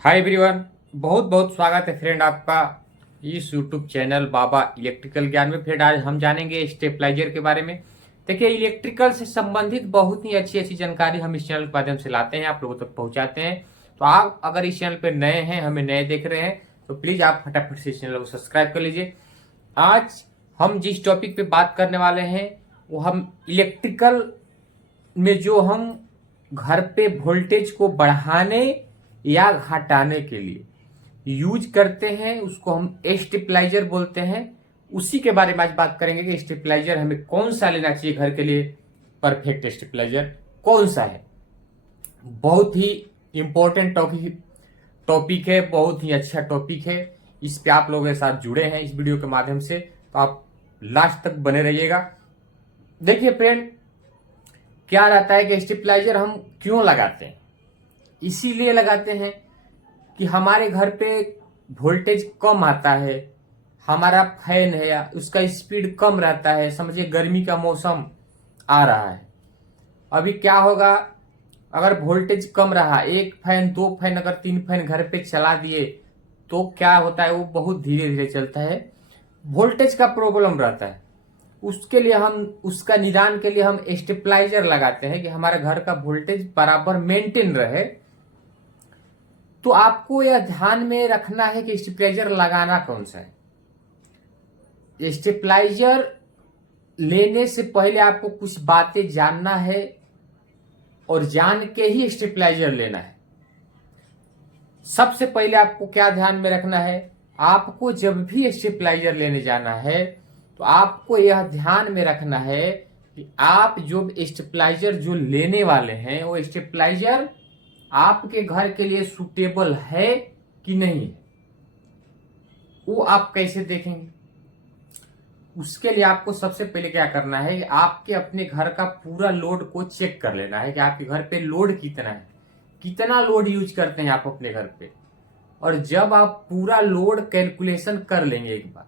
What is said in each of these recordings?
Hi everyone, बहुत बहुत स्वागत है फ्रेंड आपका इस यूट्यूब चैनल बाबा इलेक्ट्रिकल ज्ञान में। फ्रेंड आज हम जानेंगे स्टेबलाइजर के बारे में। देखिए, इलेक्ट्रिकल से संबंधित बहुत ही अच्छी अच्छी जानकारी हम इस चैनल के माध्यम से लाते हैं, आप लोगों तक पहुंचाते हैं। तो आप अगर इस चैनल पर नए हैं, हमें नए देख रहे हैं, तो प्लीज आप फटाफट से इस चैनल को सब्सक्राइब कर लीजिए। आज हम जिस टॉपिक पे बात करने वाले हैं वो हम इलेक्ट्रिकल में जो हम घर पे वोल्टेज को बढ़ाने या घटाने के लिए यूज करते हैं, उसको हम स्टेबलाइजर बोलते हैं। उसी के बारे में आज बात करेंगे कि स्टेबलाइजर हमें कौन सा लेना चाहिए घर के लिए, परफेक्ट स्टेबलाइजर कौन सा है। बहुत ही इंपॉर्टेंट टॉपिक है, बहुत ही अच्छा टॉपिक है। इस पे आप लोगों के साथ जुड़े हैं इस वीडियो के माध्यम से, तो आप लास्ट तक बने रहिएगा। देखिए फ्रेंड, क्या रहता है कि स्टेबलाइजर हम क्यों लगाते हैं? इसीलिए लगाते हैं कि हमारे घर पे वोल्टेज कम आता है, हमारा फैन है या उसका स्पीड कम रहता है। समझिए गर्मी का मौसम आ रहा है, अभी क्या होगा अगर वोल्टेज कम रहा, एक फैन दो फैन अगर तीन फैन घर पे चला दिए तो क्या होता है, वो बहुत धीरे धीरे चलता है, वोल्टेज का प्रॉब्लम रहता है। उसके लिए हम उसका निदान के लिए हम स्टेबलाइजर लगाते हैं कि हमारे घर का वोल्टेज बराबर मेंटेन रहे। तो आपको यह ध्यान में रखना है कि स्टेबलाइजर लगाना कौन सा है। स्टेबलाइजर लेने से पहले आपको कुछ बातें जानना है और जान के ही स्टेबलाइजर लेना है। सबसे पहले आपको क्या ध्यान में रखना है, आपको जब भी स्टेबलाइजर लेने जाना है तो आपको यह ध्यान में रखना है कि आप जो स्टेबलाइजर जो लेने वाले हैं वो स्टेबलाइजर आपके घर के लिए सूटेबल है कि नहीं है। वो आप कैसे देखेंगे? उसके लिए आपको सबसे पहले क्या करना है कि आपके अपने घर का पूरा लोड को चेक कर लेना है कि आपके घर पे लोड कितना है, कितना लोड यूज करते हैं आप अपने घर पे। और जब आप पूरा लोड कैलकुलेशन कर लेंगे एक बार,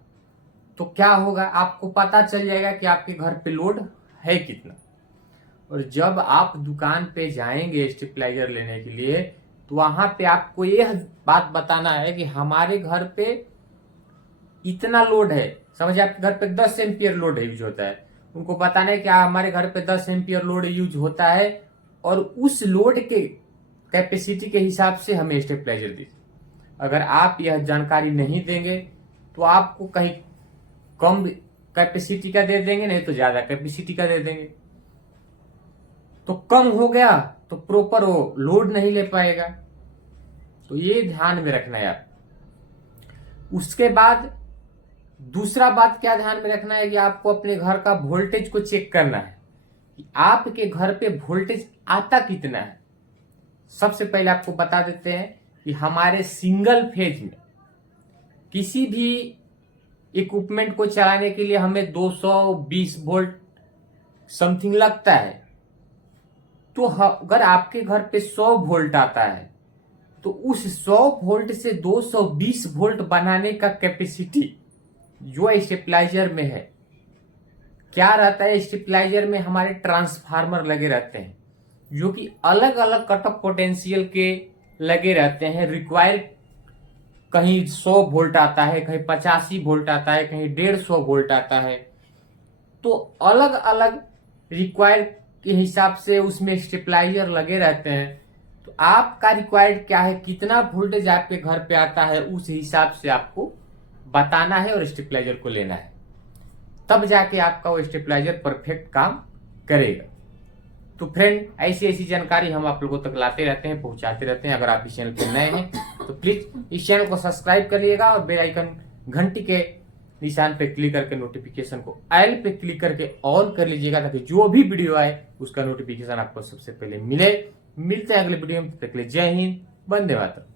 तो क्या होगा, आपको पता चल जाएगा कि आपके घर पे लोड है कितना। और जब आप दुकान पे जाएंगे स्टेबलाइजर लेने के लिए, तो वहां पे आपको यह बात बताना है कि हमारे घर पे इतना लोड है। समझिए आपके घर पे 10 एम्पियर लोड यूज होता है, उनको बताना है कि हमारे घर पे 10 एम्पियर लोड यूज होता है और उस लोड के कैपेसिटी के हिसाब से हमें स्टेबलाइजर दीजिए। अगर आप यह जानकारी नहीं देंगे तो आपको कहीं कम कैपेसिटी का दे देंगे, नहीं तो ज्यादा कैपेसिटी का दे देंगे। तो कम हो गया तो प्रॉपर वो लोड नहीं ले पाएगा। तो ये ध्यान में रखना है आप। उसके बाद दूसरा बात क्या ध्यान में रखना है कि आपको अपने घर का वोल्टेज को चेक करना है कि आपके घर पे वोल्टेज आता कितना है। सबसे पहले आपको बता देते हैं कि हमारे सिंगल फेज में किसी भी इक्विपमेंट को चलाने के लिए हमें 220 वोल्ट समथिंग लगता है। तो अगर आपके घर पे 100 वोल्ट आता है तो उस 100 वोल्ट से 220 वोल्ट बनाने का कैपेसिटी जो स्टेबलाइजर में है, क्या रहता है, स्टेबलाइजर में हमारे ट्रांसफार्मर लगे रहते हैं जो कि अलग अलग कट ऑफ पोटेंशियल के लगे रहते हैं। रिक्वायर्ड कहीं 100 वोल्ट आता है, कहीं 85 वोल्ट आता है, कहीं 150 वोल्ट आता है। तो अलग अलग रिक्वायर्ड के हिसाब से उसमें स्टेबलाइजर लगे रहते हैं। तो आपका रिक्वायर्ड क्या है, कितना वोल्टेज आपके घर पे आता है, उस हिसाब से आपको बताना है और स्टेबलाइजर को लेना है। तब जाके आपका वो स्टेबलाइजर परफेक्ट काम करेगा। तो फ्रेंड, ऐसी ऐसी जानकारी हम आप लोगों तक लाते रहते हैं, पहुंचाते रहते हैं। अगर आप इस चैनल पर नए हैं तो प्लीज इस चैनल को सब्सक्राइब करिएगा और बेल आइकन घंटी के निशान पे क्लिक करके नोटिफिकेशन को ऑल पे क्लिक करके ऑन कर लीजिएगा, ताकि जो भी वीडियो आए उसका नोटिफिकेशन आपको सबसे पहले मिले। मिलते हैं अगले वीडियो में, तब तक के लिए जय हिंद, वंदे मातरम।